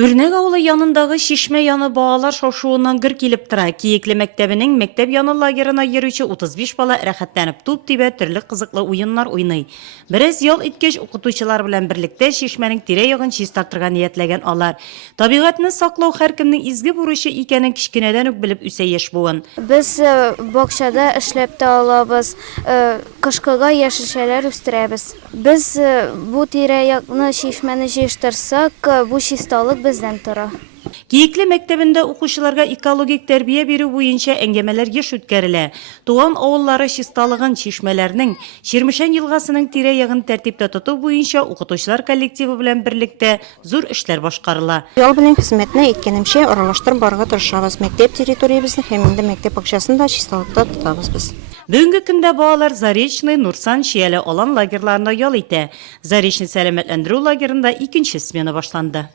Үрнек ауылы янындағы шишме яны bağlar шошуынан гір келіп тұра. Киеклі мектебінің мектеп яны лагерына еручі 35 бала рәхәтләніп туп тибә түрлі қызықлы ойынлар ойнай. Біраз ял иткеш оқытучылар белән берлектә шишмәнең тирә-ягын чистартырга ниятләгән алар. Табигатьне саклау һәркемнең изге бурычы икәнен кичкенәдән үк белеп үсә яшь буын. Без бакчада эшләп тә алабыз, кышкыга яшелчәләр үстерәбез. Без бу тирә-якны шишмәне җыштырсак, бу чисталык бездән тора. Киекле мәктәбендә укучыларга экологик тәрбия бирү буенча әңгәмәләр еш үткәрелә. Туган авыллары чисталыгын, чишмәләрнең, Ширмешән елгасының тирә-ягын тәртиптә тоту буенча укытучылар коллективы белән берлектә зур эшләр башкарыла. Ял белән хезмәтне әйткәнемчә аралаштырып барырга тырышабыз. Мәктәп территориябезне һәм инде мәктәп бакчасын да чисталыкта тотабыз без. Бүгенге көндә балалар Заречный, Нурсан, Шияле алан лагерьларында ял итә. Заречный сәламәтләндерү лагерында икенче смена башланды.